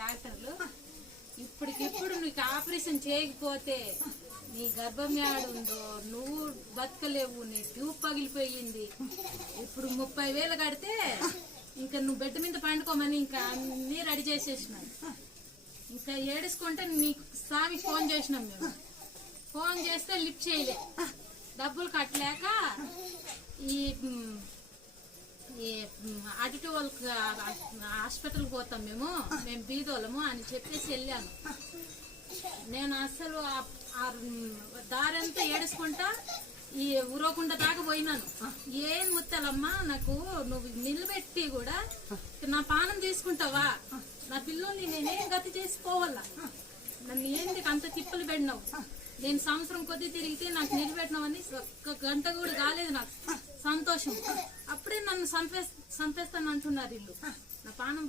డాక్టర్లు ఇప్పటికిప్పుడు నీకు ఆపరేషన్ చేయకపోతే నీ గర్భం ఏడుందో నువ్వు బతకలేవు, నీ ట్యూబ్ పగిలిపోయింది. ఇప్పుడు 30,000 కడితే ఇంకా నువ్వు బెడ్ మీద పండుకోమని ఇంకా అన్ని రెడీ చేసేసినాను. ఇంకా ఏడుచుకుంటే నీకు స్వామి ఫోన్ చేసినాం. మేము ఫోన్ చేస్తే లిఫ్ట్ చేయలే. డబ్బులు కట్టలేక ఈ అటు వాళ్ళకి హాస్పిటల్కి పోతాం మేము బీదోళ్ళము అని చెప్పేసి వెళ్ళాను. నేను అసలు దారంతా ఏడుచుకుంటా ఈ ఊరకుండా దాకా పోయినాను. ఏం ముత్తలమ్మా, నాకు నువ్వు నిలబెట్టి కూడా నా పానం తీసుకుంటావా, నా పిల్లల్ని నేనేం గతి చేసుకోవాలా, నన్ను ఏంటి అంత తిప్పలు పెట్టినావు, నేను సంవత్సరం కొద్ది తిరిగితే నాకు నిలబెట్టినావని ఒక్క గంట కూడా కాలేదు నాకు సంతోషం. అప్పుడే నన్ను చంపేస్తాను అంటున్నారు వీళ్ళు. నా పానం